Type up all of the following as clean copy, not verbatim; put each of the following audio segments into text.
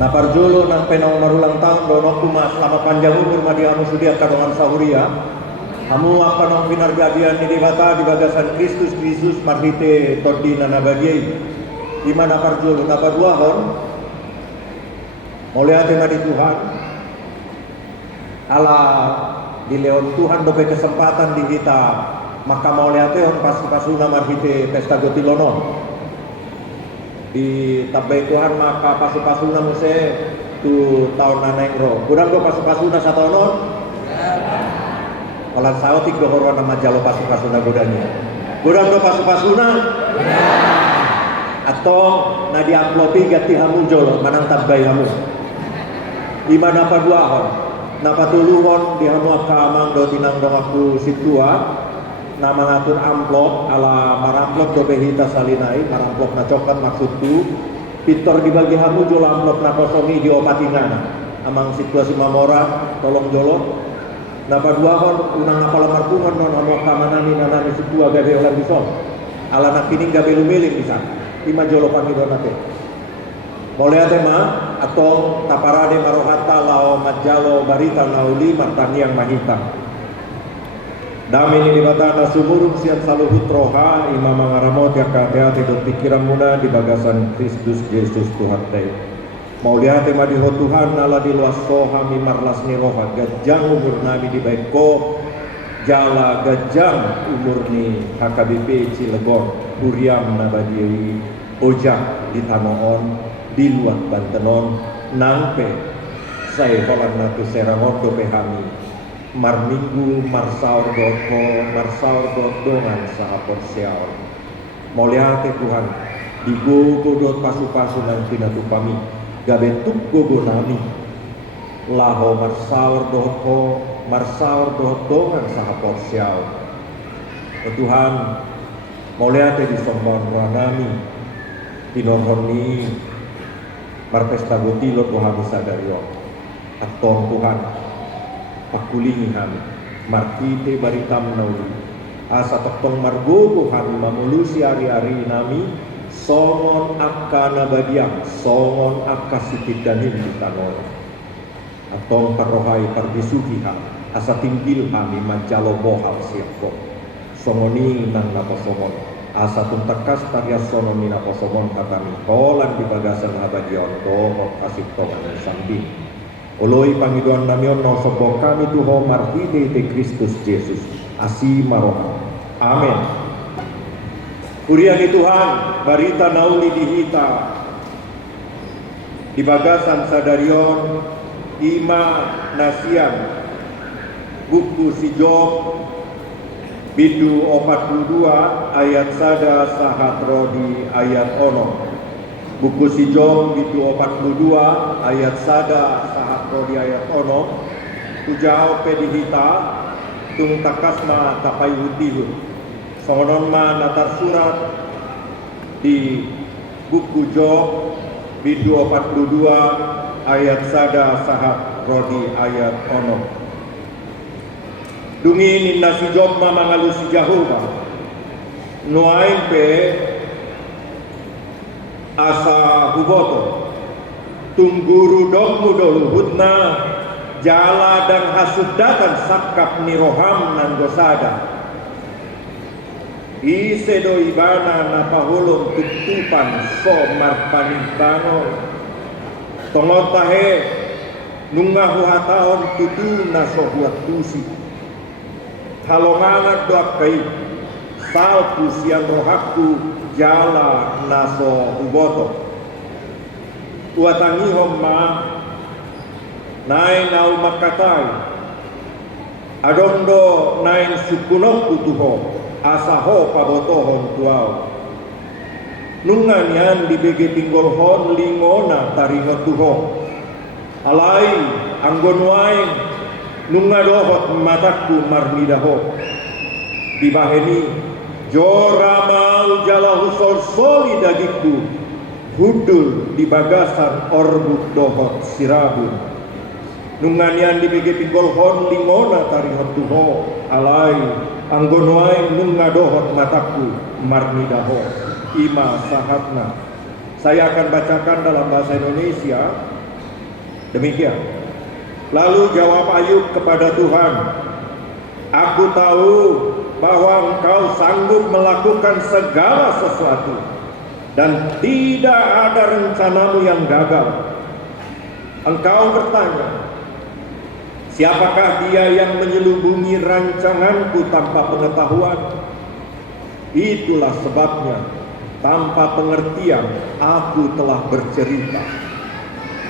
Naparjulu nang penong marulang tahun donok kuma selamat panjang umur madi amu sudia kadongan sahuria. Amu apa nong pinarjadian ni dibata di bagasan Kristus marhite todina nabagiai. Di mana parjulu napaduahon oleh hati madi Tuhan. Ala di leon Tuhan dope kesempatan di kita maka mau lihat on pas-pasuna marhite pesta gotilono. Di tabai Tuhan maka pasu-pasuna muse tu tahun nanengro kurang do pasu-pasuna satonon olan saotik do horwan nama jalo pasu-pasuna godanya kurang do pasu-pasuna atau na di amplopi gati hamu jolo manang tabai hamu imana paduahon napa tuluhon di hamu akamang do tinang dong aku situa nama ngatur amplop ala maramplop do behita salinai maramplop na coklat maksudku pitor dibagi hamu jolo amplop na kosongi di opatingana amang situasi mamora tolong jolo napa duahon unang napala marpungan non hamu kamanani nanani situa gabe olan bisong ala nak kining gabe lumiling bisa ima jolo pangidonate boleh tema atau taparade marohata lao majalo barita nauli martaniang mahitang dami ini dibatana sumurung sian saluhut roha imam mangaramot yang hati-hati dot pikiran muna di bagasan Kristus Yesus Tuhan teh. Mau lihat tema di Tuhan nala di luas soha mimarlas ni roha gajang umur nami di baiko jala gajang umur ni HKBP Cilegon Uriam nabadiwi ojak di Tanoon di luar Bantenon nangpe saya kolan natu serangon do pehami mar minggu mar saur dongan sahapor siaw mau lihat Tuhan di gogo dot pasu-pasu nang pinatu pami gabentuk gogo nami laho mar saur dot dongan sahapor siaw Tuhan mau lihat di sombon nami tinorhoni mar pesta gotilo Tuhan bisa dari aktor Tuhan pakulingi kami markite baritam nauli asa toktong margogo kami mamulusi hari-hari nami songon akka nabadiang songon akka sitidanin di tanor atong parohai parbisuhi kami asa tinggil kami manjalo bohal siapko songoni nang naposomon asa tuntakas tarya sononi naposomon katami kolan di bagasan abadion dohot kasih tongan sambing Oloi pangiduan namion no sopo kami tuho marhide te Kristus Yesus asi maroha. Amin. Kuriani Tuhan barita nauli dihita di bagasan sadarion ima nasian buku si Job bidu 42 ayat sada sahat rodi ayat ono buku si Job bidu 42 ayat sada di ayat ono tujao pedihita tung takasma tapai utihu songonon ma natar surat di buku Job bidu 42 ayat sada sahat rodi ayat ono dungi ninna si Job ma mangalusi Jahova nuain pe asa huboto tungguru dongmu dolu hutna jala dan hasudatan sakap niroham nan gosada isedo ibana napahulung tutupan so marpaning bangon tongotahe nungahu hataon tutuna so buat tusi halongangat doak kai salpu siang rohaku jala naso huboto Tuatangi homma nain au makatai adondo nain sukunok kutuho asaho pabotohon tuau nunganian di bege tinggolhon lingona taringo tuho alai anggon wain nungadohot mataku marnidaho dibaheni joramal jalahu soli dagiku hudul di bagasan orbut dohot sirabun nunganian di bege pinggolhon lingona tarihot tuho alai anggonwai nungadohot mataku marnidaho ima sahatna. Saya akan bacakan dalam bahasa Indonesia Demikian. Lalu jawab Ayub kepada Tuhan, "Aku tahu bahwa Engkau sanggup melakukan segala sesuatu dan tidak ada rencanamu yang gagal." Engkau bertanya, "Siapakah dia yang menyelubungi rancanganku tanpa pengetahuan?" Itulah sebabnya tanpa pengertian aku telah bercerita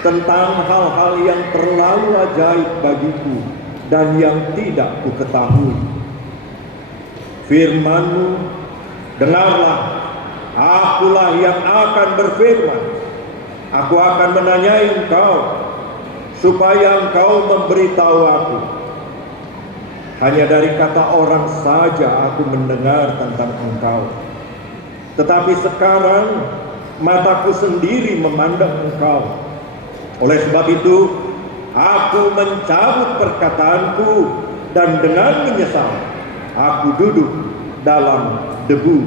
tentang hal-hal yang terlalu ajaib bagiku dan yang tidak kuketahui. Firman-Mu, dengarlah, akulah yang akan berfirman. Aku akan menanyai Engkau, supaya Engkau memberitahu aku. Hanya dari kata orang saja aku mendengar tentang Engkau. Tetapi sekarang mataku sendiri memandang Engkau. Oleh sebab itu, aku mencabut perkataanku dan dengan menyesal, aku duduk dalam debu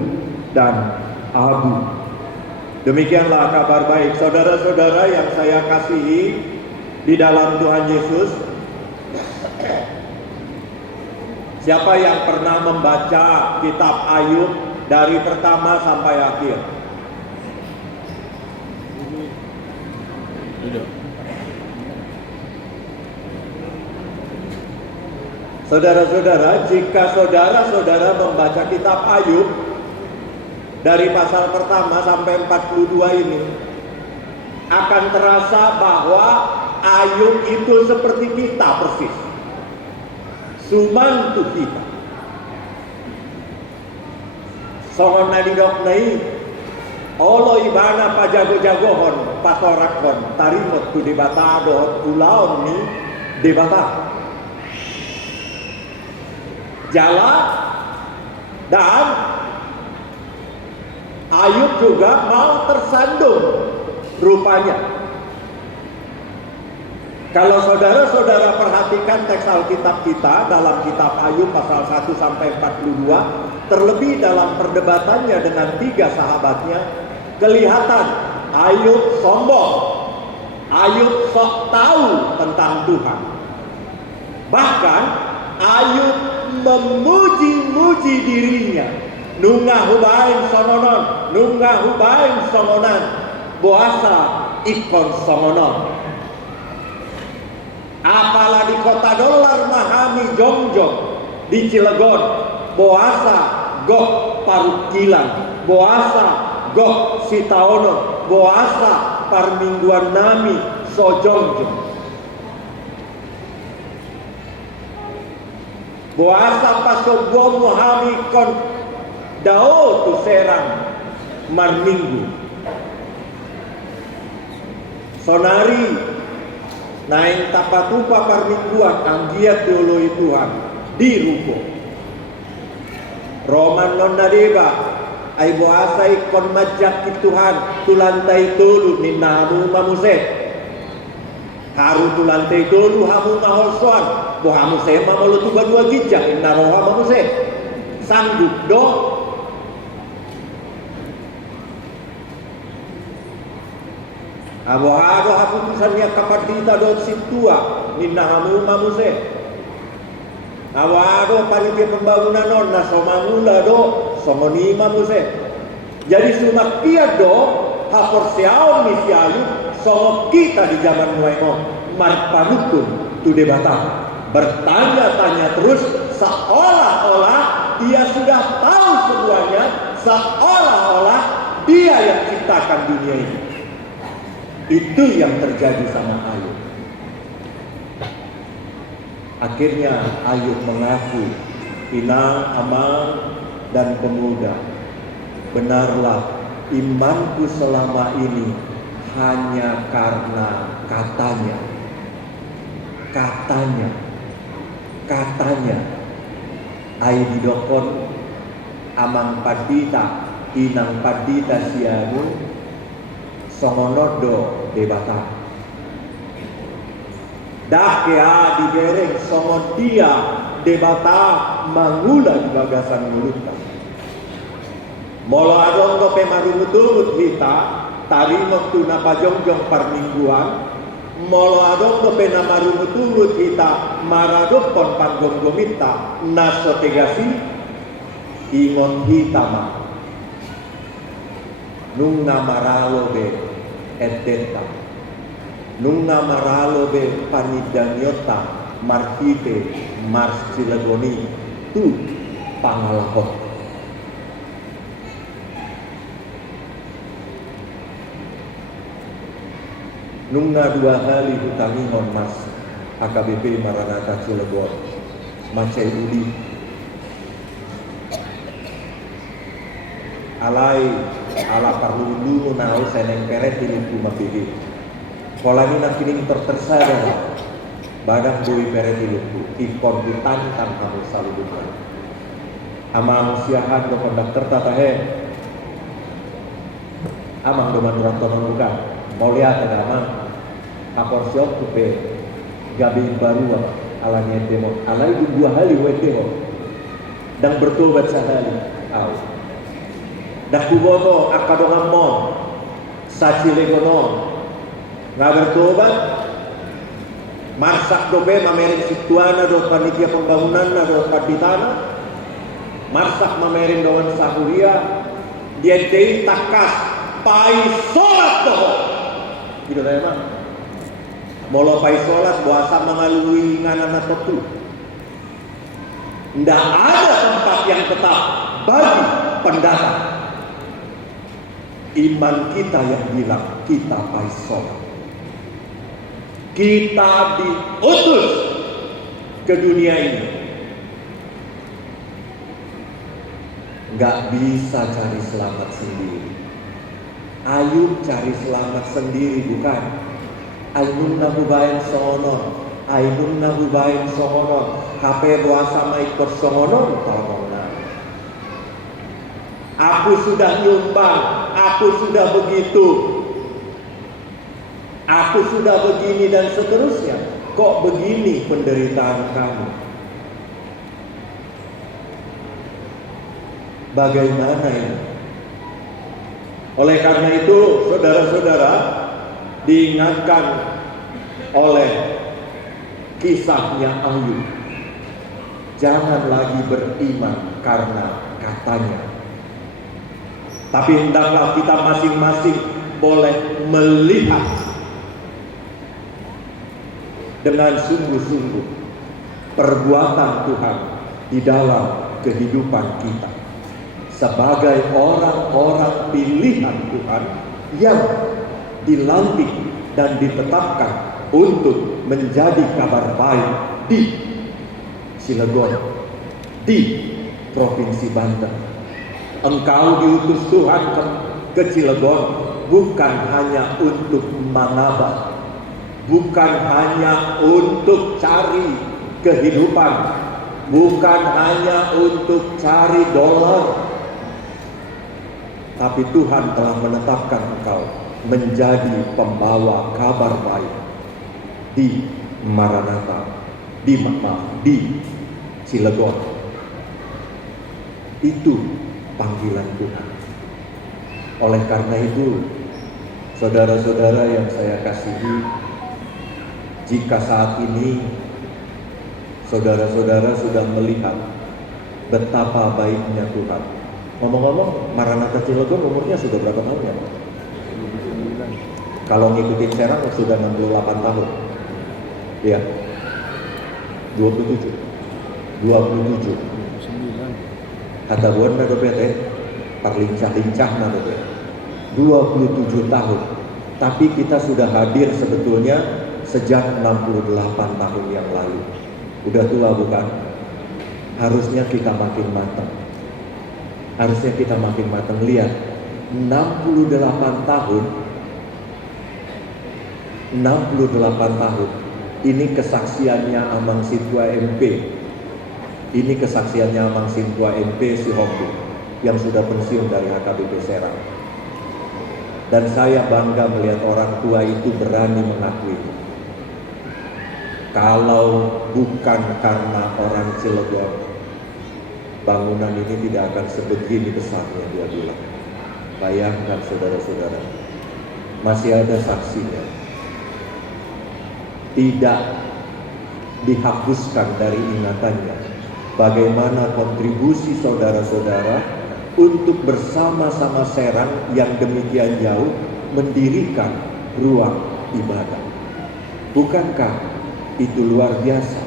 dan abu. Demikianlah kabar baik, saudara-saudara yang saya kasihi di dalam Tuhan Yesus. Siapa yang pernah membaca kitab Ayub dari pertama sampai akhir? Saudara-saudara, jika saudara-saudara membaca kitab Ayub dari pasal pertama sampai 42 ini, akan terasa bahwa Ayub itu seperti kita persis. Sumantu kita. Songon nadidok nai, olo ibana pajago-jagohon, patorakon, tarimot tu debata dohot ulaon ni debata. Jalan dan Ayub juga mau tersandung rupanya. Kalau saudara-saudara perhatikan teks Alkitab kita dalam kitab Ayub pasal 1 sampai 42, terlebih dalam perdebatannya dengan 3 sahabatnya, kelihatan Ayub sombong. Ayub sok tahu tentang Tuhan. Bahkan Ayub memuji-muji dirinya. Nunggah hubain songonon, nunggah hubain songonan, boasa ikon songonon. Apalah di kota dolar mahami jongjong, di Cilegon, boasa gok parukilan, boasa gok sitaono, boasa parmingguan nami sojongjong. Boasa pasogo mohami kon dao tu serang marminggu. Sonari naing tapatupa parmingguan anggiat diului Tuhan di ruko. Roman non nadeba ay boasa ikon majak ki Tuhan tulantai tulu ni namu mamuse. Haru tulantai tulu hamu maholsoan bo hamu sema malu tuba dua gijak inna roha mamuse. Sanggup do abohado haputusannya kapardita dot situa ninna hamu mamuse. Awado panitia pembangunan nonna somamula do somoni mamuse. Jadi sumakia do hapor siaon misiayu somo kita di zaman nueno marpanukun tu debata. Bertanya-tanya terus seolah-olah dia sudah tahu semuanya, seolah-olah dia yang ciptakan dunia ini. Itu yang terjadi sama Ayub. Akhirnya Ayub mengaku, Inang, Amal, dan pemuda, benarlah imanku selama ini hanya karena katanya. Ai didokon amang padita, inang padita sianu, songonodo debata. Dakea dibereng songon dia debata mangula di bagasan mulutnya. Molo adong do pemarungut-urut hita, tari waktu napa jongjong parmingguan, molo adok do pena maru muturut kita maradok pon panggom gomita naso tegasi ingon hitama nung namaralo be edenta nung namaralo be panidanyota markite mars Cilegoni tu pangalahot. Nungna dua kali hutanihon mas AKBP Maranatha Cilegon macai udi alai ala perlu dulu nau seneng peret ini cuma pilih kolani nak kining tertersada badak doi peret ini ikon ditantang kamu saludukan amang siahan do konduktor tatahe amang do manuratonon bukan mau lihat ada amang apor siok kupe gabi baru ala nyetemo ala itu dua kali wetemo dan bertobat sehari au dah kuboto akadong amon sa Cilegonon nggak bertobat marsak dobe mamerin situana do panitia pembangunan do kapitana marsak mamerin doan sahuria dia dei takas pai solat doh gitu saya mah molo pai solat buasa mengalui nganan satu ndak ada tempat yang tetap bagi pendatang iman kita yang bilang kita pai solat kita diutus ke dunia ini nggak bisa cari selamat sendiri. Ayub cari selamat sendiri bukan. Ainun nahubain songonon, ainun nahubain songonon. HP buasa maikor songonon tolongna. Aku sudah nyumbang, aku sudah begitu, aku sudah begini dan seterusnya. Kok begini penderitaan kamu? Bagaimana ini? Oleh karena itu, saudara-saudara, diingatkan oleh kisahnya Ayub, jangan lagi beriman karena katanya, tapi hendaklah kita masing-masing boleh melihat dengan sungguh-sungguh perbuatan Tuhan di dalam kehidupan kita sebagai orang-orang pilihan Tuhan yang dilantik dan ditetapkan untuk menjadi kabar baik di Cilegon, di Provinsi Banten. Engkau diutus Tuhan ke Cilegon bukan hanya untuk mengabad, bukan hanya untuk cari kehidupan, bukan hanya untuk cari dolar, tapi Tuhan telah menetapkan engkau menjadi pembawa kabar baik di Maranatha, di Cilegon. Itu panggilan Tuhan. Oleh karena itu, saudara-saudara yang saya kasihi, jika saat ini saudara-saudara sudah melihat betapa baiknya Tuhan. Ngomong-ngomong, Maranatha Cilegon umurnya sudah berapa tahun ya? Kalau ngikutin Serang sudah 68 tahun. Iya. 27. Kata buan nado PT, parlincah-lincah nado PT. 27 tahun. Tapi kita sudah hadir sebetulnya sejak 68 tahun yang lalu. Udah tua bukan? Harusnya kita makin matang. Harusnya kita makin matang. Lihat, 68 tahun. Ini kesaksiannya Amang Sintua MP. Ini kesaksiannya Amang Sintua MP si Hombu yang sudah pensiun dari HKBP Serang. Dan saya bangga melihat orang tua itu berani mengakui. Kalau bukan karena orang Cilegon, bangunan ini tidak akan sebegini besarnya, dia bilang. Bayangkan saudara-saudara, masih ada saksinya. tidak dihapuskan dari ingatannya bagaimana kontribusi saudara-saudara untuk bersama-sama Serang yang demikian jauh mendirikan ruang ibadah. Bukankah itu luar biasa?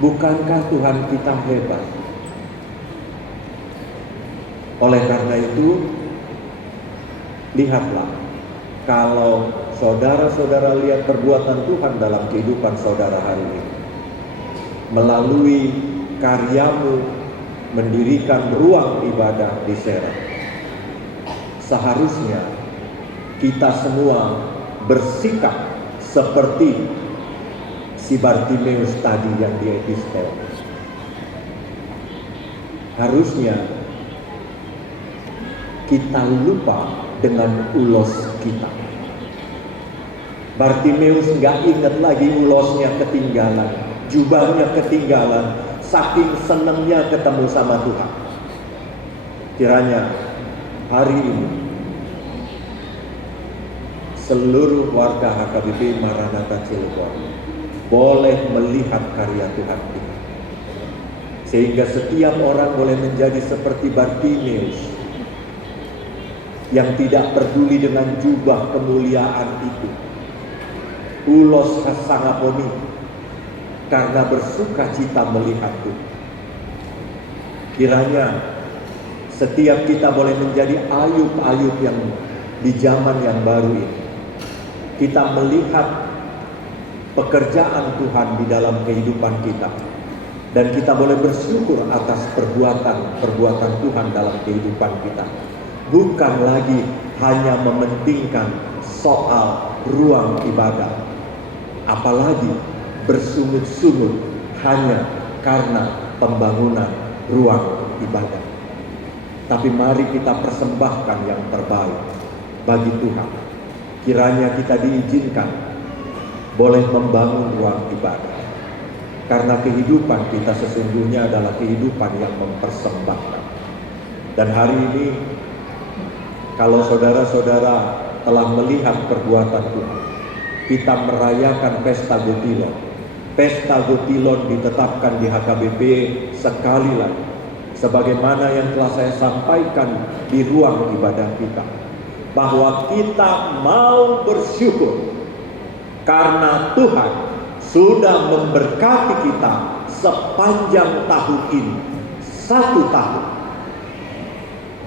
Bukankah Tuhan kita hebat? Oleh karena itu, lihatlah, kalau saudara-saudara lihat perbuatan Tuhan dalam kehidupan saudara hari ini, melalui karyamu mendirikan ruang ibadah di Serang, seharusnya kita semua bersikap seperti si Bartimeus tadi yang di epistel. Harusnya kita lupa dengan ulos kita. Bartimeus nggak ingat lagi ulosnya ketinggalan, jubahnya ketinggalan, saking senangnya ketemu sama Tuhan. Kiranya hari ini seluruh warga HKBP Maranatha Cilegon boleh melihat karya Tuhan kita, sehingga setiap orang boleh menjadi seperti Bartimeus yang tidak peduli dengan jubah kemuliaan itu, ulos kasangaponi, karena bersuka cita melihat Tuhan. Kiranya setiap kita boleh menjadi Ayub-Ayub yang di zaman yang baru ini, kita melihat pekerjaan Tuhan di dalam kehidupan kita, dan kita boleh bersyukur atas perbuatan Tuhan dalam kehidupan kita. Bukan lagi hanya mementingkan soal ruang ibadah, apalagi bersungut-sungut hanya karena pembangunan ruang ibadah. Tapi mari kita persembahkan yang terbaik bagi Tuhan. Kiranya kita diizinkan boleh membangun ruang ibadah, karena kehidupan kita sesungguhnya adalah kehidupan yang mempersembahkan. Dan hari ini, kalau saudara-saudara telah melihat perbuatan Tuhan, kita merayakan Pesta Gotilon. Pesta Gotilon ditetapkan di HKBP sekali lagi, sebagaimana yang telah saya sampaikan di ruang ibadah kita, bahwa kita mau bersyukur karena Tuhan sudah memberkati kita sepanjang tahun ini, 1 tahun.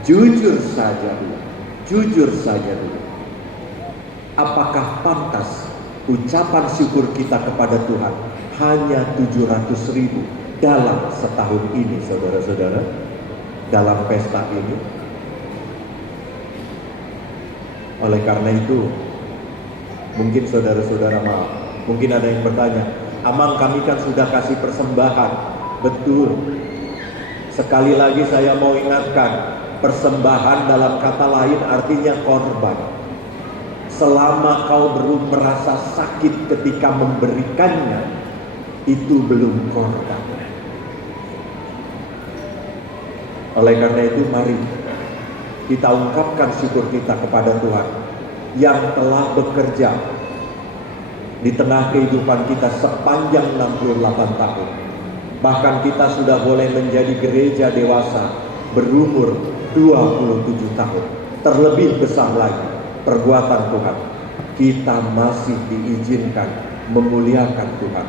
Jujur saja dulu, apakah pantas ucapan syukur kita kepada Tuhan hanya 700.000 dalam setahun ini, saudara-saudara, dalam pesta ini? Oleh karena itu, mungkin saudara-saudara mungkin ada yang bertanya, Amang, kami kan sudah kasih persembahan. Betul. Sekali lagi saya mau ingatkan, persembahan dalam kata lain artinya korban. Selama kau belum merasa sakit ketika memberikannya, itu belum korban. Oleh karena itu, mari kita ungkapkan syukur kita kepada Tuhan yang telah bekerja di tengah kehidupan kita sepanjang 68 tahun. Bahkan kita sudah boleh menjadi gereja dewasa berumur 27 tahun. Terlebih besar lagi perbuatan Tuhan, kita masih diizinkan memuliakan Tuhan.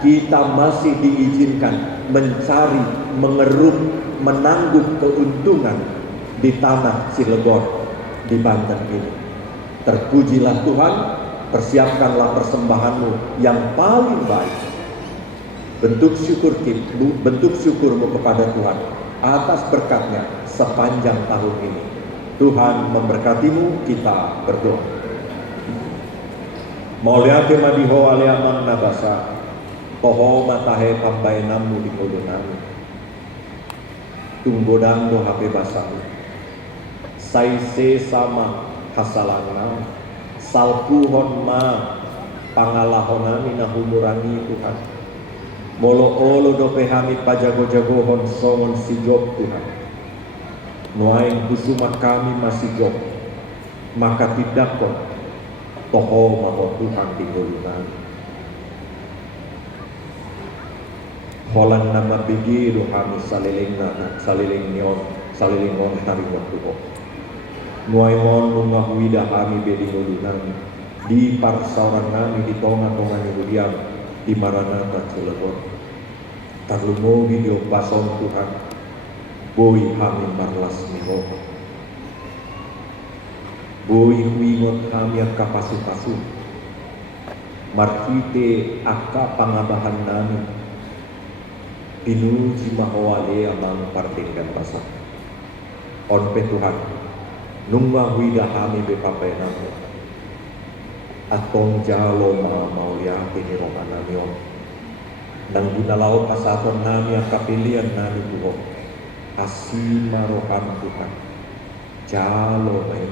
Kita masih diizinkan mencari, mengeruk, menanggung keuntungan di tanah Cilegon, di Banten ini. Terpujilah Tuhan, persiapkanlah persembahanmu yang paling baik. Bentuk syukurmu kepada Tuhan atas berkatnya sepanjang tahun ini. Tuhan memberkatimu, kita berdoa. Mauliake madiho aleamang nabasa, poho matahe pambai namu di kodonami. Tunggodang do hape basamu. Saise sama hasalangna, salpuhon ma pangalahonami nahumurangi Tuhan. Molo olo do pehami pajago-jagohon songon si Job Tuhan. Nuaing kusuma kami masih Job, maka tidakon toho maho Tuhan tinggulan holan nama bigiru kami salilingon taringot tuho nuaimon nungah wida kami bedingulunan di parsauran kami di tonga-tonga nibudiam di Maranatha Cilegon tarlumogi di opason Tuhan boi kami marlas miho boi huingot kami akka pasu-pasu markite akka pangabahan nami pinuji mahawale amang partinggan basa onpe Tuhan nungwa wida kami bepapenamo atong jalo mauliake ni romanamion nang ginalaw kasaton nami ang kapilian nami buho asima rohan Tuhan jalo may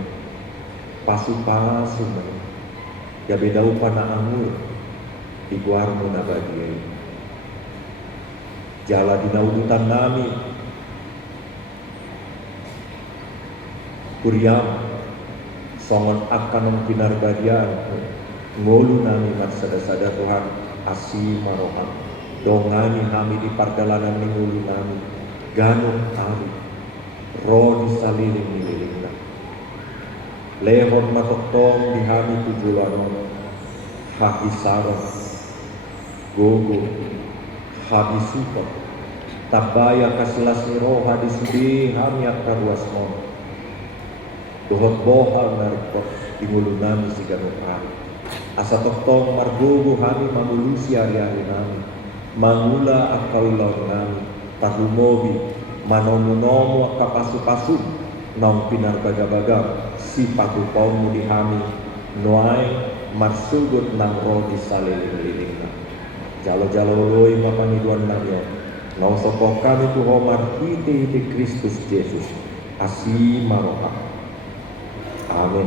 pasu-pasu may gabi daw pa na angul iguar mo na bagay jala dinaudutan nami Kuriam songon akan ng pinarbadian ngulu nami marsada-sada Tuhan asima rohan dongani kami di pardalanan ni ngulu nami ganong kami roh di saliling-liling na lehon matoktong di kami tujulanon hakisaron gogo habisupot tabaya kasilas ni roh hadisudi kami akaruasmon Duhot bohal narikot dimulu nami si ganong hari asa toktong margugu kami mamulusi hari-hari nami mangula akaulaw nami tahumobi manonomo akapasu-pasu nang pinarbaga-baga si patupaw mo di kami noay marsugot ng rodi sa liling-liling na jalo-jalo-loy mapaniduan na yun nausapong kami tuho marhiti-hiti Kristus Jesus asi maroha Amin.